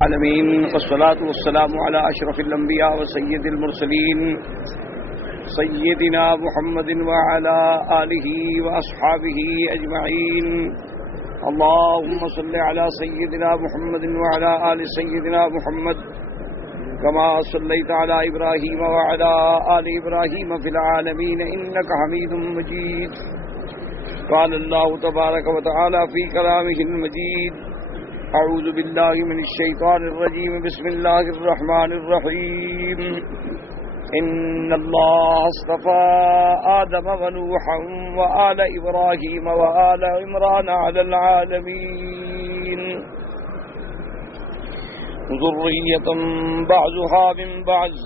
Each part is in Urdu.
العالمین والصلاة والسلام علی اشرف الانبیاء وسید المرسلین سیدنا محمد وعلی آلہ واصحابہ اجمعین اللہم صل علی سیدنا محمد وعلی آل سیدنا محمد کما صلیت علی ابراہیم وعلی آل ابراہیم فی العالمین انک حمید مجید قال اللہ تبارک وتعالی فی کلامہ المجید اعوذ باللہ من الشیطان الرجیم بسم اللہ الرحمن الرحیم ان اللہ اصطفى آدم ونوحا وآل ابراہیم وآل عمران علی العالمین ذریۃ بعضها من بعض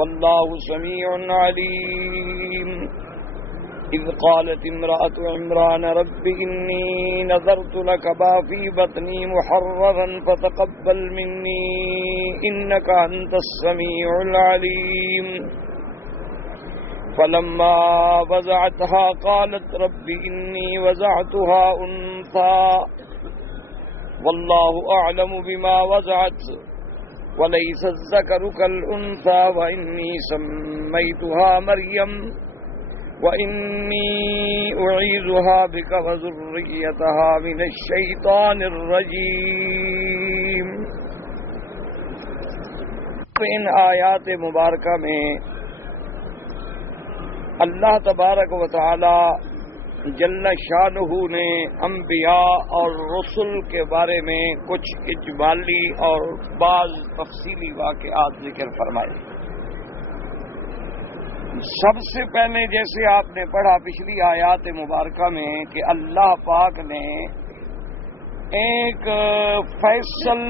واللہ سمیع علیم اذ قالت امرأة عمران رب انی نذرت لك ما في بطني محررا فتقبل مني انك انت السميع العليم فلما وضعتها قالت رب انی وضعتها انثى والله اعلم بما وضعت وليس الذكر كالانثى واني سميتها مريم وَإِنِّي أُعِيذُهَا بِكَ وَذُرِّيَّتَهَا مِنَ الشَّيْطَانِ الرَّجِيمِ۔ ان آیات مبارکہ میں اللہ تبارک و تعالی جل شانہ نے انبیاء اور رسل کے بارے میں کچھ اجمالی اور بعض تفصیلی واقعات ذکر فرمائے۔ سب سے پہلے جیسے آپ نے پڑھا پچھلی آیات مبارکہ میں کہ اللہ پاک نے ایک فیصل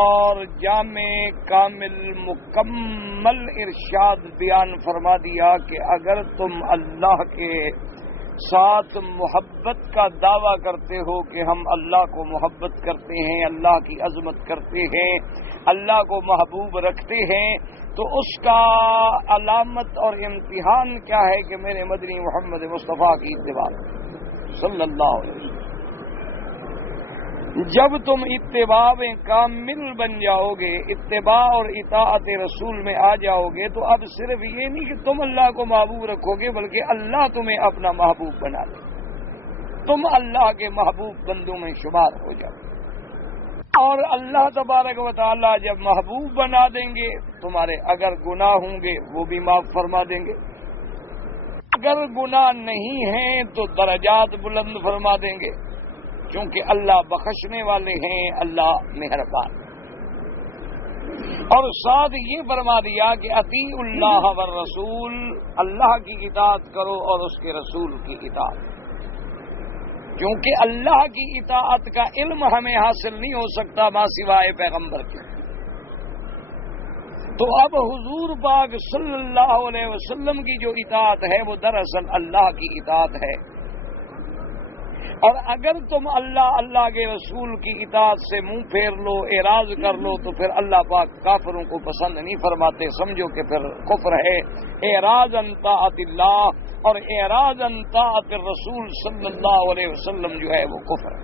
اور جامع کامل مکمل ارشاد بیان فرما دیا کہ اگر تم اللہ کے ساتھ محبت کا دعویٰ کرتے ہو کہ ہم اللہ کو محبت کرتے ہیں، اللہ کی عظمت کرتے ہیں، اللہ کو محبوب رکھتے ہیں، تو اس کا علامت اور امتحان کیا ہے کہ میرے مدنی محمد مصطفیٰ کی اتباع صلی اللہ علیہ وسلم۔ جب تم اتباع میں کامل بن جاؤ گے، اتباع اور اطاعت رسول میں آ جاؤ گے، تو اب صرف یہ نہیں کہ تم اللہ کو محبوب رکھو گے بلکہ اللہ تمہیں اپنا محبوب بنا لے، تم اللہ کے محبوب بندوں میں شمار ہو جاؤ۔ اور اللہ تبارک و تعالی جب محبوب بنا دیں گے، تمہارے اگر گناہ ہوں گے وہ بھی معاف فرما دیں گے، اگر گناہ نہیں ہیں تو درجات بلند فرما دیں گے، کیونکہ اللہ بخشنے والے ہیں، اللہ مہربان۔ اور ساتھ یہ فرما دیا کہ اطیع اللہ والرسول، اللہ کی اطاعت کرو اور اس کے رسول کی اطاعت، کیونکہ اللہ کی اطاعت کا علم ہمیں حاصل نہیں ہو سکتا ماں سوائے پیغمبر کے۔ تو اب حضور پاک صلی اللہ علیہ وسلم کی جو اطاعت ہے وہ دراصل اللہ کی اطاعت ہے، اور اگر تم اللہ کے رسول کی اطاعت سے منہ پھیر لو، اعراض کر لو، تو پھر اللہ پاک کافروں کو پسند نہیں فرماتے، سمجھو کہ پھر کفر ہے۔ اعراض عن طاعت اللہ اور اعراض عن طاعت الرسول صلی اللہ علیہ وسلم جو ہے وہ کفر ہے۔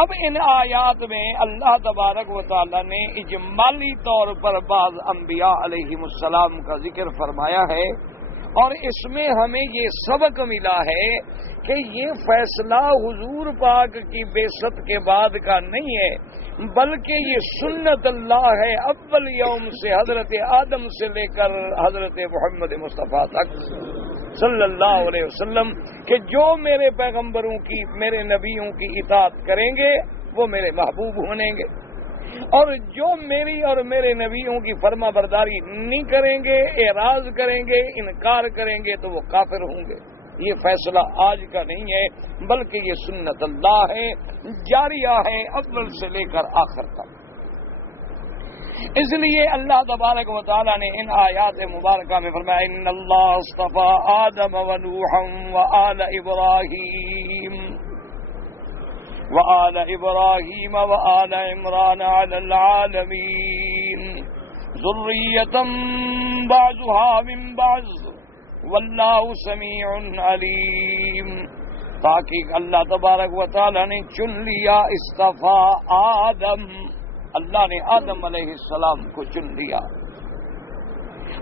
اب ان آیات میں اللہ تبارک و تعالی نے اجمالی طور پر بعض انبیاء علیہم السلام کا ذکر فرمایا ہے، اور اس میں ہمیں یہ سبق ملا ہے کہ یہ فیصلہ حضور پاک کی بعثت کے بعد کا نہیں ہے، بلکہ یہ سنت اللہ ہے اول یوم سے، حضرت آدم سے لے کر حضرت محمد مصطفیٰ تک صلی اللہ علیہ وسلم، کہ جو میرے پیغمبروں کی، میرے نبیوں کی اطاعت کریں گے وہ میرے محبوب بنیں گے، اور جو میری اور میرے نبیوں کی فرما برداری نہیں کریں گے، اعراض کریں گے، انکار کریں گے، تو وہ کافر ہوں گے۔ یہ فیصلہ آج کا نہیں ہے بلکہ یہ سنت اللہ ہے، جاریہ ہے اول سے لے کر آخر تک۔ اس لیے اللہ تبارک و تعالی نے ان آیات مبارکہ میں فرمایا ان اللہ اصطفى آدم ونوحا وآل ابراہیم وآل ابراہیم وآل عمران علی العالمین ذریۃ بعضها من بعض واللہ سمیع علیم تاکہ اللہ تبارک و تعالی نے چن لیا، اصطفیٰ آدم، اللہ نے آدم علیہ السلام کو چن لیا۔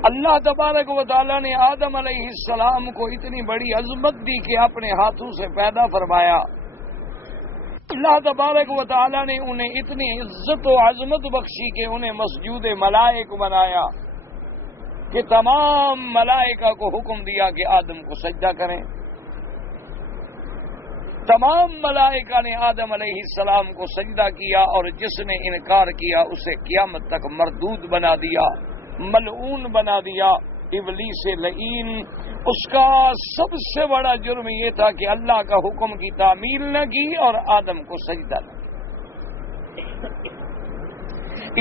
اللہ تبارک و تعالی نے آدم علیہ السلام کو اتنی بڑی عظمت دی کہ اپنے ہاتھوں سے پیدا فرمایا۔ اللہ تبارک و تعالی نے انہیں اتنی عزت و عظمت بخشی کہ انہیں مسجود ملائک بنایا، کہ تمام ملائکہ کو حکم دیا کہ آدم کو سجدہ کریں۔ تمام ملائکہ نے آدم علیہ السلام کو سجدہ کیا، اور جس نے انکار کیا اسے قیامت تک مردود بنا دیا، ملعون بنا دیا، ابلیس لعین۔ اس کا سب سے بڑا جرم یہ تھا کہ اللہ کا حکم کی تعمیل نہ کی اور آدم کو سجدہ نہ کیا۔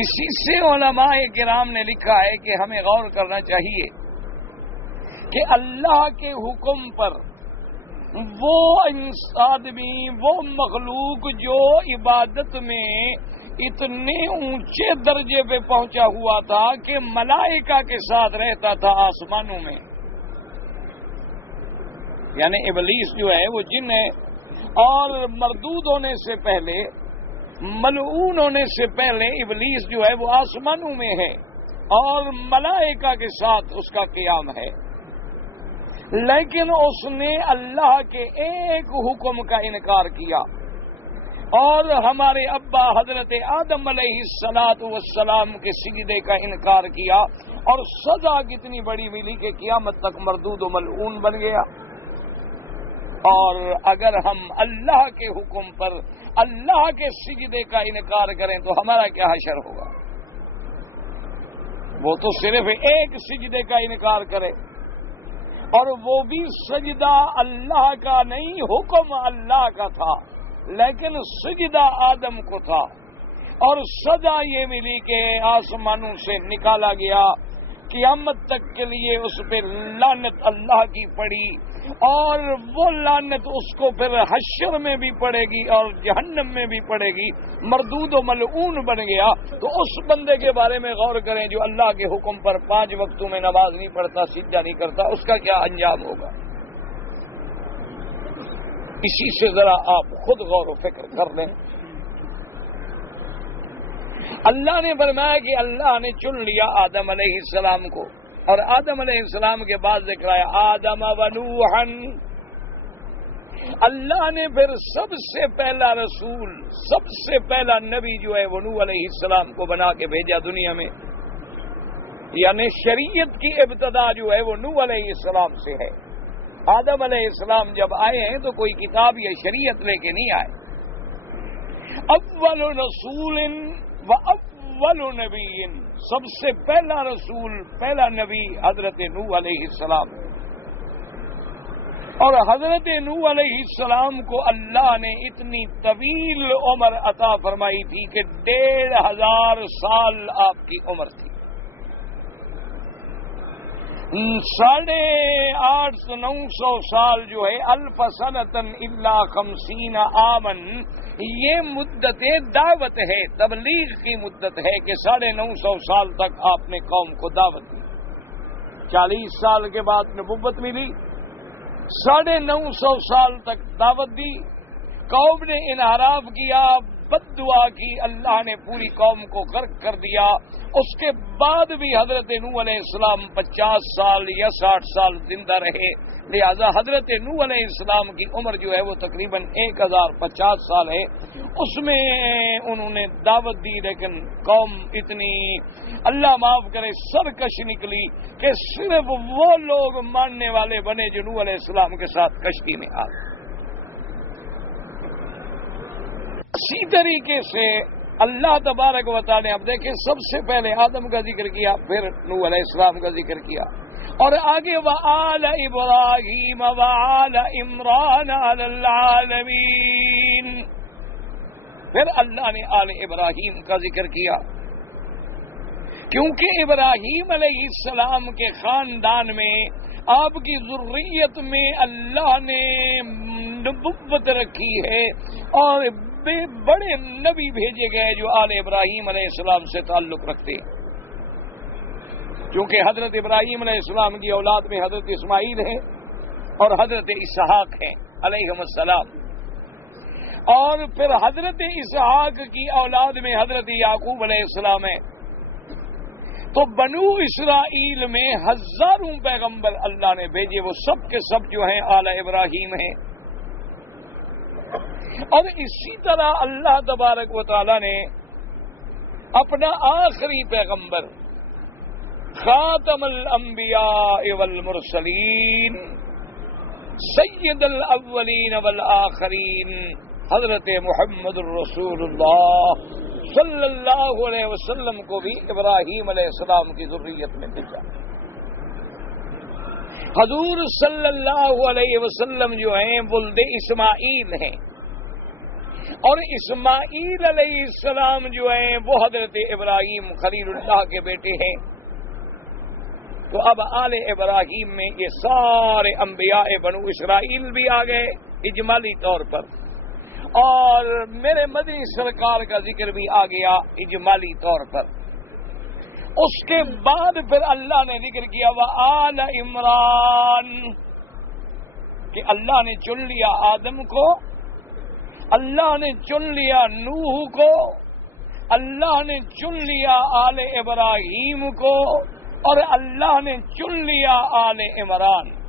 اسی سے علماء کرام نے لکھا ہے کہ ہمیں غور کرنا چاہیے کہ اللہ کے حکم پر وہ آدمی، وہ مخلوق جو عبادت میں اتنے اونچے درجے پہ پہنچا ہوا تھا کہ ملائکہ کے ساتھ رہتا تھا آسمانوں میں، یعنی ابلیس جو ہے وہ جن ہے، اور مردود ہونے سے پہلے، ملعون ہونے سے پہلے ابلیس جو ہے وہ آسمانوں میں ہے اور ملائکہ کے ساتھ اس کا قیام ہے، لیکن اس نے اللہ کے ایک حکم کا انکار کیا اور ہمارے ابا حضرت آدم علیہ السلام کے سجدے کا انکار کیا، اور سزا کتنی بڑی ملی کہ قیامت تک مردود و ملعون بن گیا۔ اور اگر ہم اللہ کے حکم پر اللہ کے سجدے کا انکار کریں تو ہمارا کیا حشر ہوگا؟ وہ تو صرف ایک سجدے کا انکار کرے، اور وہ بھی سجدہ اللہ کا نہیں، حکم اللہ کا تھا، لیکن سجدہ آدم کو تھا، اور سزا یہ ملی کہ آسمانوں سے نکالا گیا، قیامت تک کے لیے اس پہ لعنت اللہ کی پڑی، اور وہ لعنت اس کو پھر حشر میں بھی پڑے گی اور جہنم میں بھی پڑے گی، مردود و ملعون بن گیا۔ تو اس بندے کے بارے میں غور کریں جو اللہ کے حکم پر 5 وقتوں میں نماز نہیں پڑھتا، سجدہ نہیں کرتا، اس کا کیا انجام ہوگا؟ اسی سے ذرا آپ خود غور و فکر کر لیں۔ اللہ نے فرمایا کہ اللہ نے چن لیا آدم علیہ السلام کو، اور آدم علیہ السلام کے بعد ذکر آیا آدم و نوحا۔ اللہ نے پھر سب سے پہلا رسول، سب سے پہلا نبی جو ہے وہ نوح علیہ السلام کو بنا کے بھیجا دنیا میں، یعنی شریعت کی ابتدا جو ہے وہ نوح علیہ السلام سے ہے۔ آدم علیہ السلام جب آئے ہیں تو کوئی کتاب یا شریعت لے کے نہیں آئے۔ اول رسول و اول نبی، سب سے پہلا رسول، پہلا نبی حضرت نوح علیہ السلام، اور حضرت نوح علیہ السلام کو اللہ نے اتنی طویل عمر عطا فرمائی تھی کہ 1500 سال آپ کی عمر تھی۔ 850-900 سال جو ہے، الف سنتن الا 50 عامن، یہ مدت دعوت ہے، تبلیغ کی مدت ہے کہ 950 سال تک آپ نے قوم کو دعوت دی۔ 40 سال کے بعد نبوت ملی، 950 سال تک دعوت دی، قوم نے انحراف کیا، بد دعا کی، اللہ نے پوری قوم کو غرق کر دیا۔ اس کے بعد بھی حضرت نوح علیہ السلام 50 سال یا 60 سال زندہ رہے، لہذا حضرت نوح علیہ السلام کی عمر جو ہے وہ تقریباً 1050 سال ہے۔ اس میں انہوں نے دعوت دی، لیکن قوم اتنی، اللہ معاف کرے، سرکش نکلی کہ صرف وہ لوگ ماننے والے بنے جو نوح علیہ السلام کے ساتھ کشتی میں آ گئے۔ اسی طریقے سے اللہ تبارک و تعالی نے، اب دیکھیں، سب سے پہلے آدم کا ذکر کیا، پھر نوح علیہ السلام کا ذکر کیا، اور آگے وآل ابراہیم وآل عمران علی العالمین، پھر اللہ نے آل ابراہیم کا ذکر کیا، کیونکہ ابراہیم علیہ السلام کے خاندان میں، آپ کی ذریت میں اللہ نے نبوت رکھی ہے، اور بڑے نبی بھیجے گئے جو آل ابراہیم علیہ السلام سے تعلق رکھتے ہیں، کیونکہ حضرت ابراہیم علیہ السلام کی اولاد میں حضرت اسماعیل ہے اور حضرت اسحاق ہے۔ علیہ السلام، اور پھر حضرت اسحاق کی اولاد میں حضرت یعقوب علیہ السلام ہے. تو بنو اسرائیل میں ہزاروں پیغمبر اللہ نے بھیجے، وہ سب کے سب جو ہیں آل ابراہیم ہیں. اور اسی طرح اللہ تبارک و تعالی نے اپنا آخری پیغمبر خاتم الانبیاء والمرسلین سید الاولین والآخرین حضرت محمد الرسول اللہ صلی اللہ علیہ وسلم کو بھی ابراہیم علیہ السلام کی ذریت میں بھیجا. حضور صلی اللہ علیہ وسلم جو ہیں ولد اسماعیل ہیں، اور اسماعیل علیہ السلام جو ہیں وہ حضرت ابراہیم خلیل اللہ کے بیٹے ہیں. تو اب آل ابراہیم میں یہ سارے انبیاء بنو اسرائیل بھی آ گئے اجمالی طور پر، اور میرے مدنی سرکار کا ذکر بھی آ گیا اجمالی طور پر. اس کے بعد پھر اللہ نے ذکر کیا وآل عمران، کہ اللہ نے چن لیا آدم کو، اللہ نے چن لیا نوح کو، اللہ نے چن لیا آل ابراہیم کو، اور اللہ نے چن لیا آل عمران کو.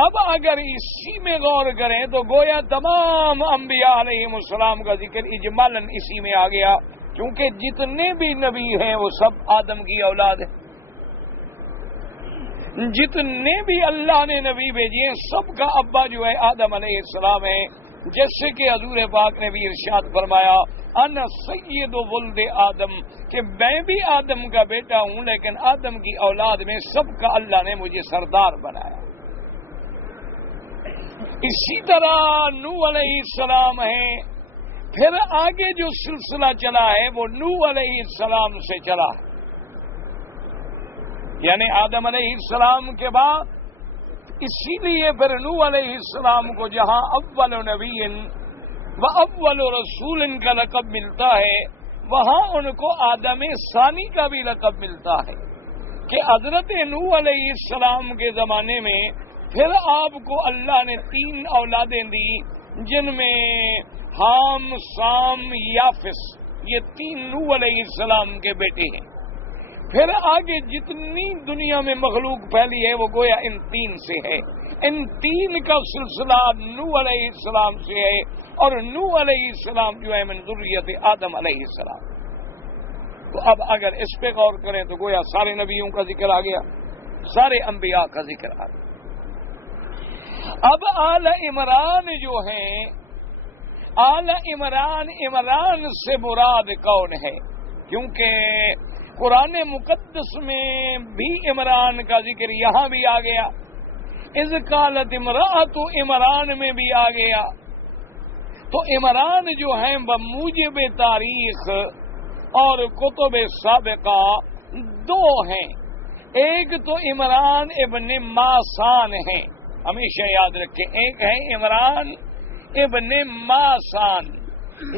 اب اگر اسی میں غور کریں تو گویا تمام انبیاء علیہ السلام کا ذکر اجمالاً اسی میں آ گیا، کیونکہ جتنے بھی نبی ہیں وہ سب آدم کی اولاد ہیں. جتنے بھی اللہ نے نبی بھیجے ہیں سب کا ابا جو ہے آدم علیہ السلام ہے. جیسے کہ حضور پاک نے بھی ارشاد فرمایا انا سید ولد آدم، کہ میں بھی آدم کا بیٹا ہوں، لیکن آدم کی اولاد میں سب کا اللہ نے مجھے سردار بنایا. اسی طرح نوح علیہ السلام ہیں. پھر آگے جو سلسلہ چلا ہے وہ نوح علیہ السلام سے چلا ہے، یعنی آدم علیہ السلام کے بعد. اسی لیے پھر نوح علیہ السلام کو جہاں اول نبی و اول رسول کا لقب ملتا ہے، وہاں ان کو آدم ثانی کا بھی لقب ملتا ہے، کہ حضرت نوح علیہ السلام کے زمانے میں پھر آپ کو اللہ نے 3 اولادیں دی، جن میں حام، سام، یافس، یہ 3 نوح علیہ السلام کے بیٹے ہیں. پھر آگے جتنی دنیا میں مخلوق پھیلی ہے وہ گویا ان 3 سے ہے. ان 3 کا سلسلہ نوح علیہ السلام سے ہے، اور نوح علیہ السلام جو ہے من ذریت آدم علیہ السلام. تو اب اگر اس پہ غور کریں تو گویا سارے نبیوں کا ذکر آ گیا، سارے انبیاء کا ذکر آ گیا. اب آل عمران جو ہیں، آل عمران سے مراد کون ہے؟ کیونکہ قرآن مقدس میں بھی عمران کا ذکر یہاں بھی آ گیا، اذ قالت امرأۃ عمران میں بھی آ گیا. تو عمران جو ہیں بموجب تاریخ اور کتب سابقہ 2 ہیں. ایک تو عمران ابن ماسان ہیں، ہمیشہ یاد رکھیں، ایک ہے عمران ابن ماسان.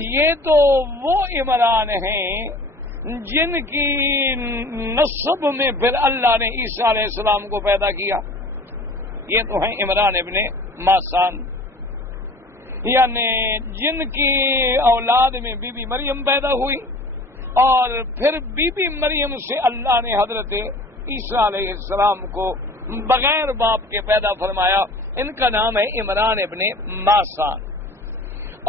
یہ تو وہ عمران ہیں جن کی نسب میں پھر اللہ نے عیسیٰ علیہ السلام کو پیدا کیا. یہ تو ہیں عمران ابن ماسان، یعنی جن کی اولاد میں بی بی مریم پیدا ہوئی، اور پھر بی بی مریم سے اللہ نے حضرت عیسیٰ علیہ السلام کو بغیر باپ کے پیدا فرمایا. ان کا نام ہے عمران ابن ماسان.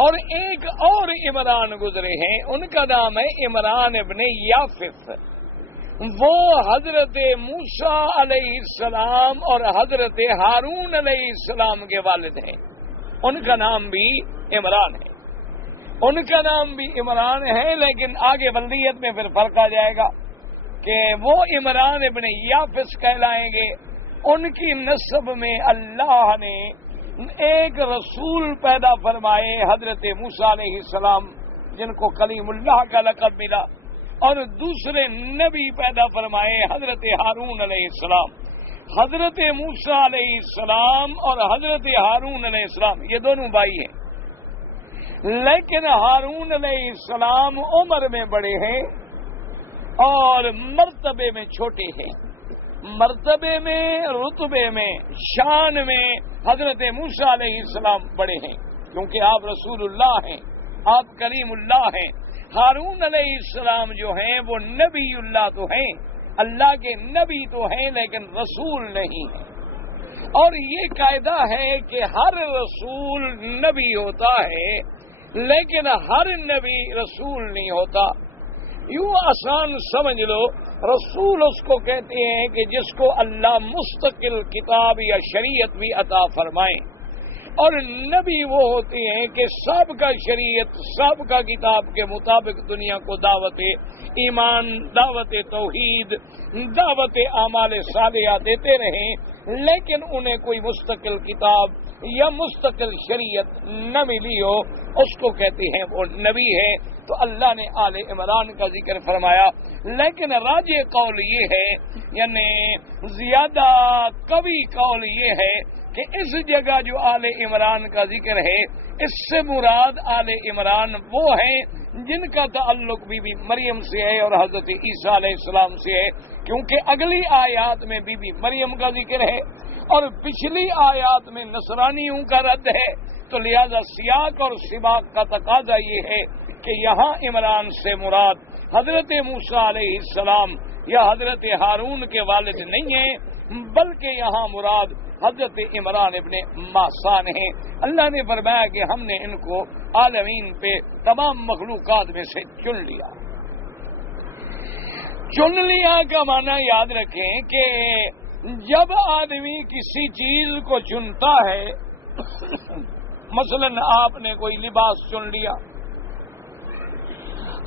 اور ایک اور عمران گزرے ہیں، ان کا نام ہے عمران ابن یافس. وہ حضرت موسیٰ علیہ السلام اور حضرت ہارون علیہ السلام کے والد ہیں. ان کا نام بھی عمران ہے، ان کا نام بھی عمران ہے. لیکن آگے بلدیت میں پھر فرق آ جائے گا کہ وہ عمران ابن یافس کہلائیں گے. ان کی نسب میں اللہ نے ایک رسول پیدا فرمائے حضرت موسیٰ علیہ السلام، جن کو کلیم اللہ کا لقب ملا، اور دوسرے نبی پیدا فرمائے حضرت ہارون علیہ السلام. حضرت موسیٰ علیہ السلام اور حضرت ہارون علیہ السلام یہ دونوں بھائی ہیں، لیکن ہارون علیہ السلام عمر میں بڑے ہیں اور مرتبے میں چھوٹے ہیں. مرتبے میں، رتبے میں، شان میں حضرت موسیٰ علیہ السلام بڑے ہیں، کیونکہ آپ رسول اللہ ہیں، آپ کلیم اللہ ہیں۔ ہارون علیہ السلام جو ہیں وہ نبی اللہ تو ہیں، اللہ کے نبی تو ہیں، لیکن رسول نہیں ہیں۔ اور یہ قاعدہ ہے کہ ہر رسول نبی ہوتا ہے، لیکن ہر نبی رسول نہیں ہوتا۔ یوں آسان سمجھ لو، رسول اس کو کہتے ہیں کہ جس کو اللہ مستقل کتاب یا شریعت بھی عطا فرمائے، اور نبی وہ ہوتے ہیں کہ سب کا شریعت، سب کا کتاب کے مطابق دنیا کو دعوت ایمان، دعوت توحید، دعوت اعمال صالحہ دیتے رہیں، لیکن انہیں کوئی مستقل کتاب یا مستقل شریعت نہ ملی ہو، اس کو کہتے ہیں وہ نبی ہے۔ تو اللہ نے آل عمران کا ذکر فرمایا، لیکن راجح قول یہ ہے، یعنی زیادہ قوی قول یہ ہے کہ اس جگہ جو آل عمران کا ذکر ہے، اس سے مراد آل عمران وہ ہیں جن کا تعلق بی بی مریم سے ہے اور حضرت عیسیٰ علیہ السلام سے ہے، کیونکہ اگلی آیات میں بی بی مریم کا ذکر ہے اور پچھلی آیات میں نصرانیوں کا رد ہے۔ تو لہذا سیاق اور سباق کا تقاضا یہ ہے کہ یہاں عمران سے مراد حضرت موسیٰ علیہ السلام یا حضرت ہارون کے والد نہیں ہیں، بلکہ یہاں مراد حضرت عمران ابن ماسان ہیں۔ اللہ نے فرمایا کہ ہم نے ان کو عالمین پہ تمام مخلوقات میں سے چن لیا۔ چن لیا کا معنی یاد رکھیں کہ جب آدمی کسی چیز کو چنتا ہے، مثلا آپ نے کوئی لباس چن لیا،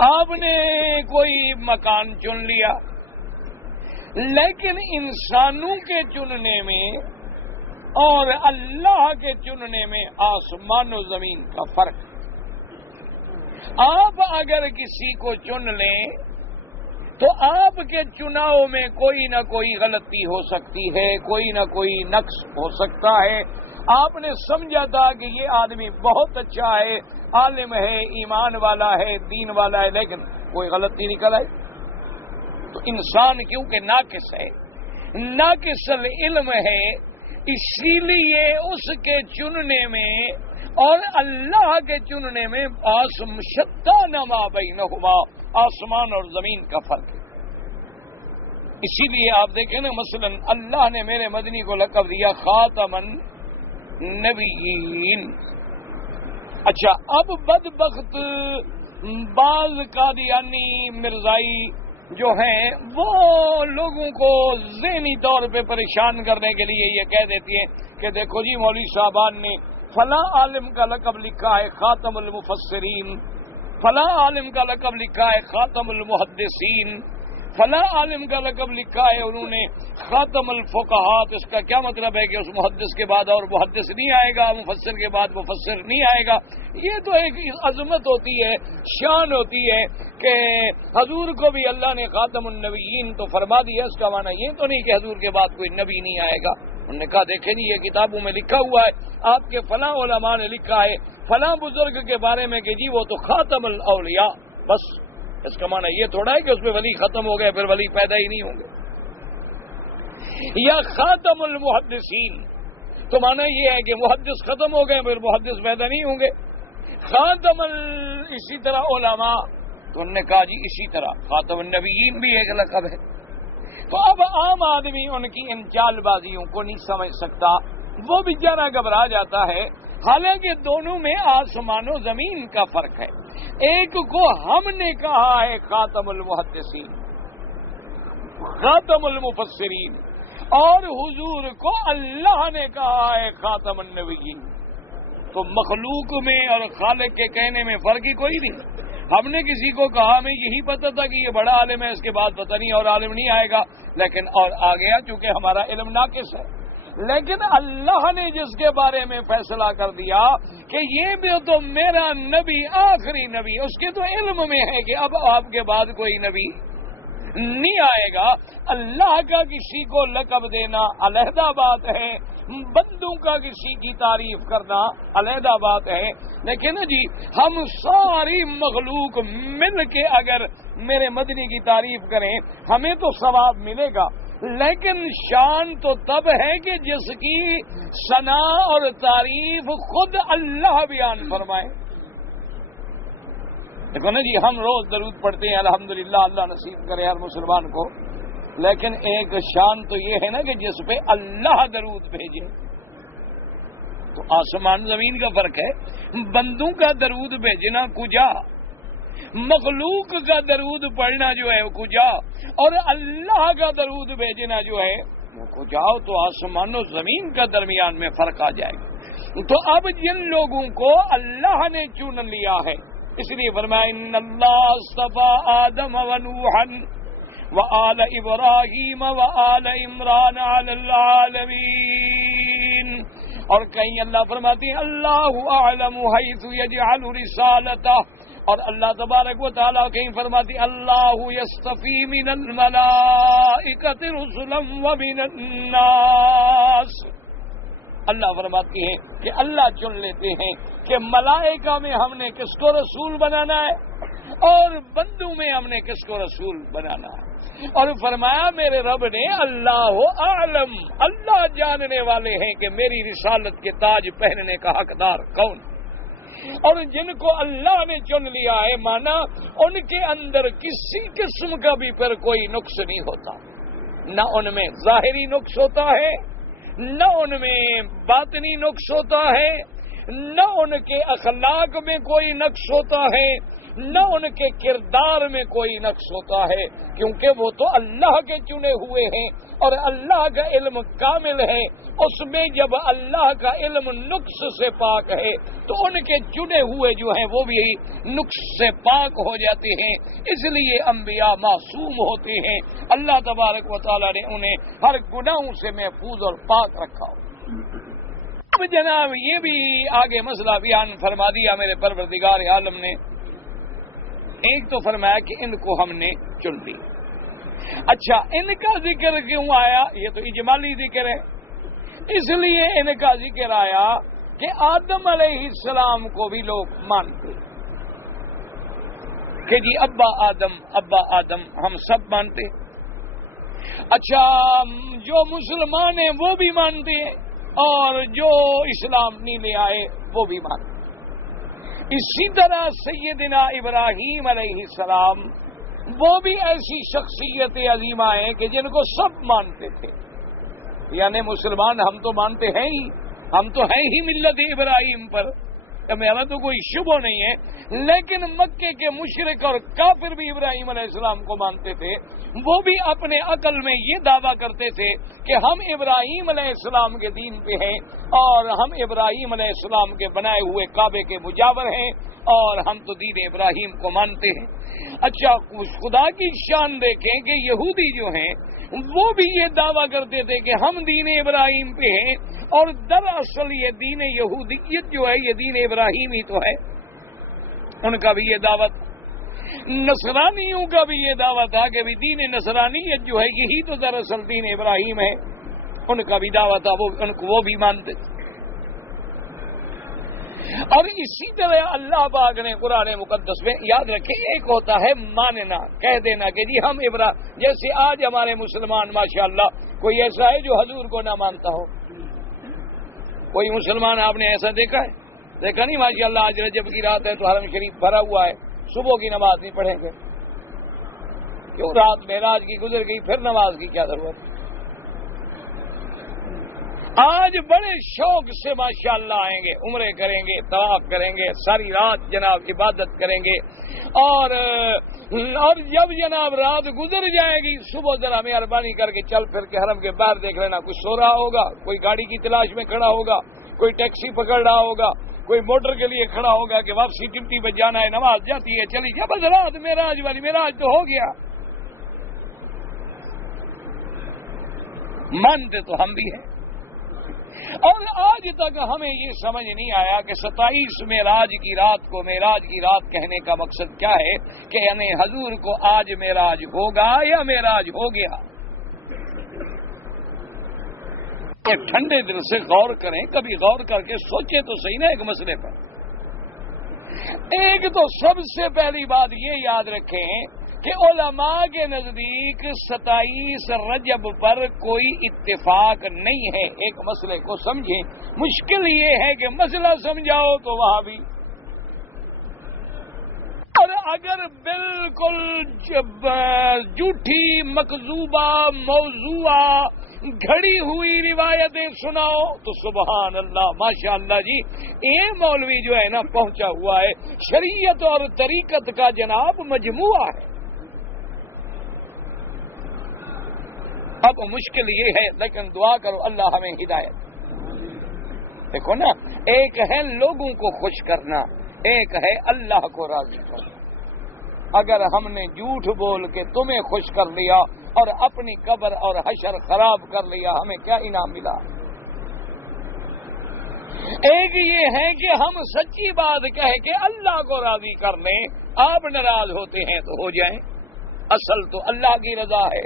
آپ نے کوئی مکان چن لیا، لیکن انسانوں کے چننے میں اور اللہ کے چننے میں آسمان و زمین کا فرق۔ آپ اگر کسی کو چن لیں تو آپ کے چناؤ میں کوئی نہ کوئی غلطی ہو سکتی ہے، کوئی نہ کوئی نقص ہو سکتا ہے۔ آپ نے سمجھا تھا کہ یہ آدمی بہت اچھا ہے، عالم ہے، ایمان والا ہے، دین والا ہے، لیکن کوئی غلطی نکل آئی۔ تو انسان کیونکہ ناقص ہے، ناقص العلم ہے، اسی لیے اس کے چننے میں اور اللہ کے چننے میں شتان ما بینہما، آسمان اور زمین کا فرق ہے۔ اسی لیے آپ دیکھیں نا، مثلا اللہ نے میرے مدنی کو لقب دیا خاتم النبیین۔ اچھا، اب بدبخت بعض قادیانی مرزائی جو ہیں وہ لوگوں کو ذہنی طور پہ پریشان کرنے کے لیے یہ کہہ دیتی ہیں کہ دیکھو جی مولوی صاحبان نے فلاں عالم کا لقب لکھا ہے خاتم المفسرین، فلاں عالم کا لقب لکھا ہے خاتم المحدثین، فلاں عالم کا لقب لکھا ہے انہوں نے خاتم الفقہات۔ اس کا کیا مطلب ہے کہ اس محدث کے بعد اور محدث نہیں آئے گا، مفسر کے بعد مفسر نہیں آئے گا؟ یہ تو ایک عظمت ہوتی ہے، شان ہوتی ہے کہ حضور کو بھی اللہ نے خاتم النبیین تو فرما دیا۔ اس کا معنی یہ تو نہیں کہ حضور کے بعد کوئی نبی نہیں آئے گا۔ انہوں نے کہا دیکھیں جی یہ کتابوں میں لکھا ہوا ہے، آپ کے فلاں علماء نے لکھا ہے فلاں بزرگ کے بارے میں کہ جی وہ تو خاتم الاولیاء، بس اس کا معنی یہ تھوڑا ہے کہ اس میں ولی ختم ہو گئے پھر ولی پیدا ہی نہیں ہوں گے۔ یا خاتم المحدثین تو معنی یہ ہے کہ محدث ختم ہو گئے پھر محدث پیدا نہیں ہوں گے۔ خاتم اسی طرح علماء، تو انہوں نے کہا جی اسی طرح خاتم النبیین بھی ایک لقب ہے۔ تو اب عام آدمی ان کی ان چال بازیوں کو نہیں سمجھ سکتا، وہ بیچارہ گھبرا جاتا ہے، حالانکہ دونوں میں آسمان و زمین کا فرق ہے۔ ایک کو ہم نے کہا ہے خاتم المحدثین، خاتم المفسرین، اور حضور کو اللہ نے کہا ہے خاتم النبیین۔ تو مخلوق میں اور خالق کے کہنے میں فرق ہی کوئی نہیں۔ ہم نے کسی کو کہا، ہمیں یہی پتہ تھا کہ یہ بڑا عالم ہے، اس کے بعد پتہ نہیں اور عالم نہیں آئے گا، لیکن اور آ گیا چونکہ ہمارا علم ناقص ہے۔ لیکن اللہ نے جس کے بارے میں فیصلہ کر دیا کہ یہ بھی تو میرا نبی آخری نبی، اس کے تو علم میں ہے کہ اب آپ کے بعد کوئی نبی نہیں آئے گا۔ اللہ کا کسی کو لقب دینا علیحدہ بات ہے، بندوں کا کسی کی تعریف کرنا علیحدہ بات ہے، لیکن جی ہم ساری مخلوق مل کے اگر میرے مدنی کی تعریف کریں ہمیں تو ثواب ملے گا۔ لیکن شان تو تب ہے کہ جس کی ثنا اور تعریف خود اللہ بیان فرمائے. دیکھو نا جی، ہم روز درود پڑھتے ہیں الحمدللہ، اللہ نصیب کرے ہر مسلمان کو، لیکن ایک شان تو یہ ہے نا کہ جس پہ اللہ درود بھیجے. تو آسمان زمین کا فرق ہے. بندوں کا درود بھیجنا کجا، مخلوق کا درود پڑھنا جو ہے وہ کجا، اور اللہ کا درود بھیجنا جو ہے وہ کجا. تو آسمان و زمین کا درمیان میں فرق آ جائے گا. تو اب جن لوگوں کو اللہ نے چن لیا ہے، اس لیے فرمایا ان اللہ اصطفیٰ آدم و نوحا وآل ابراہیم وآل عمران علی العالمین. اور کہیں اللہ فرماتی ہے اللہ اعلم حیث یجعل رسالتہ، اور اللہ تبارک و تعالیٰ کہیں فرماتی اللہ یصطفی من الملائکۃ رسلا ومن الناس. اللہ فرماتی ہے کہ اللہ چن لیتے ہیں کہ ملائکہ میں ہم نے کس کو رسول بنانا ہے اور بندوں میں ہم نے کس کو رسول بنانا ہے. اور فرمایا میرے رب نے اللہ اعلم، اللہ جاننے والے ہیں کہ میری رسالت کے تاج پہننے کا حقدار کون. اور جن کو اللہ نے چن لیا ہے، مانا ان کے اندر کسی قسم کا بھی پھر کوئی نقص نہیں ہوتا، نہ ان میں ظاہری نقص ہوتا ہے، نہ ان میں باطنی نقص ہوتا ہے، نہ ان کے اخلاق میں کوئی نقص ہوتا ہے، نہ ان کے کردار میں کوئی نقص ہوتا ہے، کیونکہ وہ تو اللہ کے چنے ہوئے ہیں اور اللہ کا علم کامل ہے. اس میں جب اللہ کا علم نقص سے پاک ہے تو ان کے چنے ہوئے جو ہیں وہ بھی نقص سے پاک ہو جاتے ہیں. اس لیے انبیاء معصوم ہوتے ہیں، اللہ تبارک و تعالیٰ نے انہیں ہر گناہوں سے محفوظ اور پاک رکھا. اب جناب یہ بھی آگے مسئلہ بیان فرما دیا میرے پروردگار عالم نے. ایک تو فرمایا کہ ان کو ہم نے چن لی. اچھا، ان کا ذکر کیوں آیا؟ یہ تو اجمالی ذکر ہے، اس لیے ان کا ذکر آیا کہ آدم علیہ السلام کو بھی لوگ مانتے کہ جی ابا آدم ہم سب مانتے. اچھا، جو مسلمان ہیں وہ بھی مانتے ہیں اور جو اسلام نہیں لے آئے وہ بھی مانتے. اسی طرح سیدنا ابراہیم علیہ السلام وہ بھی ایسی شخصیت عظیمہ ہیں کہ جن کو سب مانتے تھے. یعنی مسلمان ہم تو مانتے ہیں ہی، ہم تو ہیں ہی ملت ابراہیم پر، میرا تو کوئی شبہ نہیں ہے. لیکن مکے کے مشرک اور کافر بھی ابراہیم علیہ السلام کو مانتے تھے. وہ بھی اپنے عقل میں یہ دعویٰ کرتے تھے کہ ہم ابراہیم علیہ السلام کے دین پہ ہیں اور ہم ابراہیم علیہ السلام کے بنائے ہوئے کعبے کے مجاور ہیں اور ہم تو دین ابراہیم کو مانتے ہیں. اچھا، خدا کی شان دیکھیں کہ یہودی جو ہیں وہ بھی یہ دعویٰ کرتے تھے کہ ہم دین ابراہیم پہ ہیں، اور دراصل یہ دین یہودیت جو ہے یہ دین ابراہیم ہی تو ہے. ان کا بھی یہ دعوت، نصرانیوں کا بھی یہ دعویٰ تھا کہ بھی دین نصرانیت جو ہے یہی تو دراصل دین ابراہیم ہے. ان کا بھی دعویٰ تھا، وہ بھی مانتے تھے. اور اسی طرح اللہ پاک نے قرآن مقدس میں یاد رکھے، ایک ہوتا ہے ماننا، کہہ دینا کہ جی ہم جیسے آج ہمارے مسلمان ماشاءاللہ کوئی ایسا ہے جو حضور کو نہ مانتا ہو. کوئی مسلمان آپ نے ایسا دیکھا ہے؟ دیکھا نہیں. ماشاءاللہ آج رجب کی رات ہے تو حرم شریف بھرا ہوا ہے، صبح کی نماز نہیں پڑھیں گے کیوں؟ رات معراج کی گزر گئی، پھر نماز کی کیا ضرورت؟ آج بڑے شوق سے ماشاءاللہ آئیں گے، عمرے کریں گے، طواف کریں گے، ساری رات جناب عبادت کریں گے، اور جب جناب رات گزر جائے گی صبح ذرا مہربانی کر کے چل پھر کے حرم کے باہر دیکھ لینا، کچھ سو رہا ہوگا، کوئی گاڑی کی تلاش میں کھڑا ہوگا، کوئی ٹیکسی پکڑ رہا ہوگا، کوئی موٹر کے لیے کھڑا ہوگا کہ واپسی ڈیوٹی پہ جانا ہے، نماز جاتی ہے، چلی جا بس رات معراج والی، معراج تو ہو گیا. مانتے تو ہم بھی ہیں، اور آج تک ہمیں یہ سمجھ نہیں آیا کہ 27 معراج کی رات کو معراج کی رات کہنے کا مقصد کیا ہے، کہ یعنی حضور کو آج معراج ہوگا یا معراج ہو گیا. ٹھنڈے دل سے غور کریں، کبھی غور کر کے سوچیں تو صحیح نا ایک مسئلے پر. ایک تو سب سے پہلی بات یہ یاد رکھیں کہ علماء کے نزدیک 27 رجب پر کوئی اتفاق نہیں ہے. ایک مسئلے کو سمجھیں. مشکل یہ ہے کہ مسئلہ سمجھاؤ تو وہاں بھی، اور اگر بالکل جھوٹی مکذوبہ موضوعہ گھڑی ہوئی روایتیں سناؤ تو سبحان اللہ ماشاء اللہ جی، یہ مولوی جو ہے نا پہنچا ہوا ہے. شریعت اور طریقت کا جناب مجموعہ ہے. اب مشکل یہ ہے، لیکن دعا کرو اللہ ہمیں ہدایت. دیکھو نا، ایک ہے لوگوں کو خوش کرنا، ایک ہے اللہ کو راضی کرنا. اگر ہم نے جھوٹ بول کے تمہیں خوش کر لیا اور اپنی قبر اور حشر خراب کر لیا، ہمیں کیا انعام ملا؟ ایک یہ ہے کہ ہم سچی بات کہہ کے اللہ کو راضی کر لیں، آپ ناراض ہوتے ہیں تو ہو جائیں، اصل تو اللہ کی رضا ہے.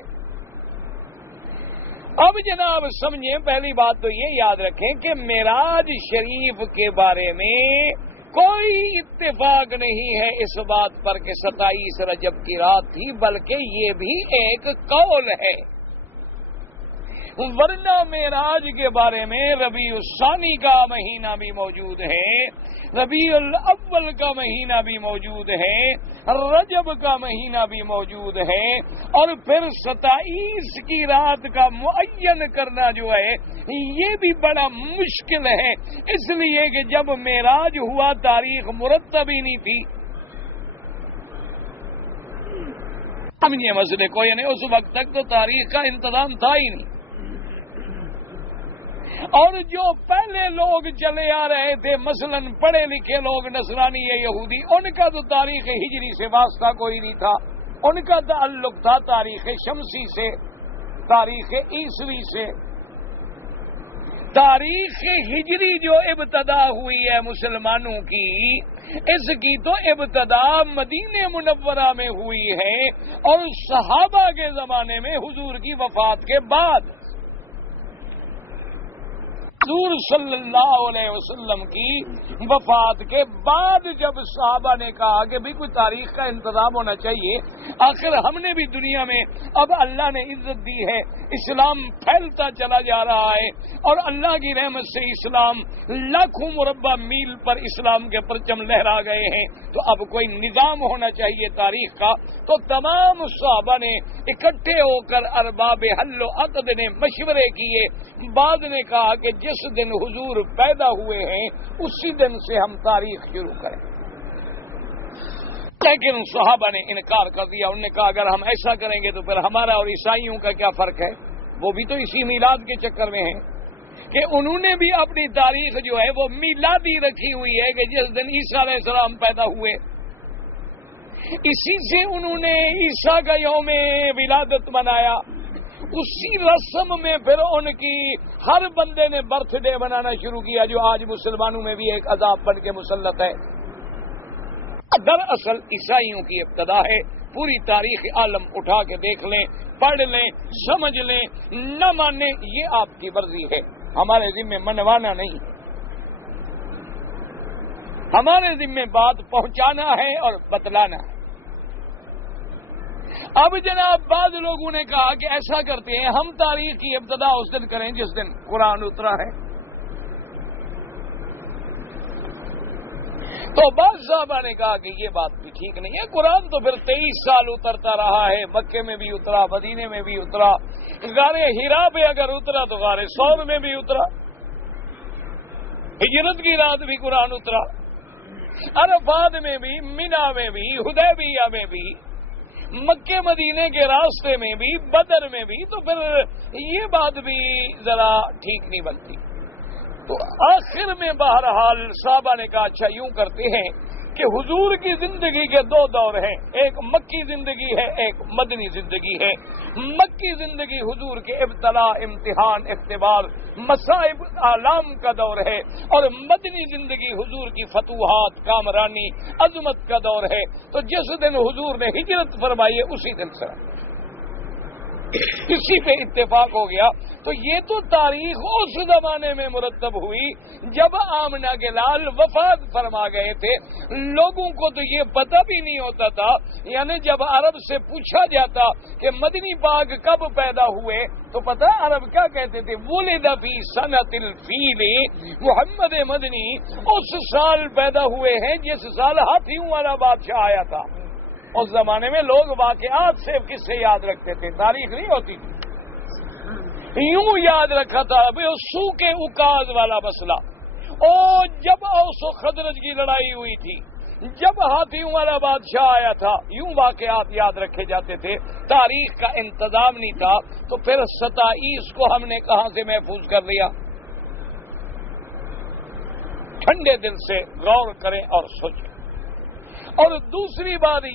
اب جناب سمجھیں، پہلی بات تو یہ یاد رکھیں کہ معراج شریف کے بارے میں کوئی اتفاق نہیں ہے اس بات پر کہ 27 رجب کی رات تھی، بلکہ یہ بھی ایک قول ہے. ورنہ معراج کے بارے میں ربیع الثانی کا مہینہ بھی موجود ہے، ربیع الاول کا مہینہ بھی موجود ہے، رجب کا مہینہ بھی موجود ہے، اور پھر 27 کی رات کا معین کرنا جو ہے یہ بھی بڑا مشکل ہے، اس لیے کہ جب معراج ہوا تاریخ مرتب ہی نہیں تھی. سمجھے مسئلے کو، یعنی اس وقت تک تو تاریخ کا انتظام تھا ہی نہیں. اور جو پہلے لوگ چلے آ رہے تھے، مثلا پڑھے لکھے لوگ نصرانی یا یہودی، ان کا تو تاریخ ہجری سے واسطہ کوئی نہیں تھا، ان کا تعلق تھا تاریخ شمسی سے، تاریخ عیسوی سے. تاریخ ہجری جو ابتدا ہوئی ہے مسلمانوں کی، اس کی تو ابتدا مدینہ منورہ میں ہوئی ہے، اور صحابہ کے زمانے میں حضور کی وفات کے بعد. حضور صلی اللہ علیہ وسلم کی وفات کے بعد جب صحابہ نے کہا کہ بھی کوئی تاریخ کا انتظام ہونا چاہیے، آخر ہم نے بھی دنیا میں اب اللہ نے عزت دی ہے، اسلام پھیلتا چلا جا رہا ہے، اور اللہ کی رحمت سے اسلام لاکھوں مربع میل پر اسلام کے پرچم لہرا گئے ہیں، تو اب کوئی نظام ہونا چاہیے تاریخ کا. تو تمام صحابہ نے اکٹھے ہو کر ارباب حل و عقد نے مشورے کیے. بعد نے کہا کہ جس دن حضور پیدا ہوئے ہیں اسی دن سے ہم تاریخ شروع کریں، لیکن صحابہ نے انکار کر دیا. انہوں نے کہا اگر ہم ایسا کریں گے تو پھر ہمارا اور عیسائیوں کا کیا فرق ہے؟ وہ بھی تو اسی میلاد کے چکر میں ہیں کہ انہوں نے بھی اپنی تاریخ جو ہے وہ میلادی رکھی ہوئی ہے کہ جس دن عیسیٰ علیہ السلام پیدا ہوئے، اسی سے انہوں نے عیسیٰ کا یوم ولادت منایا. اسی رسم میں پھر ان کی ہر بندے نے برتھ ڈے منانا شروع کیا، جو آج مسلمانوں میں بھی ایک عذاب بن کے مسلط ہے. دراصل عیسائیوں کی ابتدا ہے. پوری تاریخ عالم اٹھا کے دیکھ لیں، پڑھ لیں، سمجھ لیں، نہ مانیں یہ آپ کی مرضی ہے، ہمارے ذمہ منوانا نہیں، ہمارے ذمہ بات پہنچانا ہے اور بتلانا ہے. اب جناب بعض لوگوں نے کہا کہ ایسا کرتے ہیں ہم تاریخ کی ابتدا اس دن کریں جس دن قرآن اترا ہے. تو بعض صحابہ نے کہا کہ یہ بات بھی ٹھیک نہیں ہے، قرآن تو پھر 23 سال اترتا رہا ہے، مکے میں بھی اترا، مدینے میں بھی اترا، غار حرا پہ اگر اترا تو غار ثور میں بھی اترا، ہجرت کی رات بھی قرآن اترا، عرفات میں بھی، مینا میں بھی، حدیبیہ میں بھی، مکے مدینے کے راستے میں بھی، بدر میں بھی. تو پھر یہ بات بھی ذرا ٹھیک نہیں بنتی. تو آخر میں بہرحال صحابہ نے کہا اچھا یوں کرتے ہیں کہ حضور کی زندگی کے دو دور ہیں، ایک مکی زندگی ہے، ایک مدنی زندگی ہے. مکی زندگی حضور کے ابتلا، امتحان، اختبار، مصائب، آلام کا دور ہے، اور مدنی زندگی حضور کی فتوحات، کامرانی، عظمت کا دور ہے. تو جس دن حضور نے ہجرت فرمائی ہے اسی دن سے کسی پہ اتفاق ہو گیا. تو یہ تو تاریخ اس زمانے میں مرتب ہوئی جب آمنہ کے لال وفات فرما گئے تھے. لوگوں کو تو یہ پتہ بھی نہیں ہوتا تھا. یعنی جب عرب سے پوچھا جاتا کہ مدنی پاک کب پیدا ہوئے تو پتہ عرب کیا کہتے تھے؟ ولد فی سنۃ الفیل. محمد مدنی اس سال پیدا ہوئے ہیں جس سال ہاتھیوں والا بادشاہ آیا تھا. اس زمانے میں لوگ واقعات سے کس سے یاد رکھتے تھے، تاریخ نہیں ہوتی تھی. یوں یاد رکھا تھا سو کے اکاز والا مسئلہ، اور جب اوس و خزرج کی لڑائی ہوئی تھی، جب ہاتھیوں والا بادشاہ آیا تھا، یوں واقعات یاد رکھے جاتے تھے. تاریخ کا انتظام نہیں تھا. تو پھر 27 کو ہم نے کہاں سے محفوظ کر لیا؟ ٹھنڈے دل سے غور کریں اور سوچیں. اور دوسری بات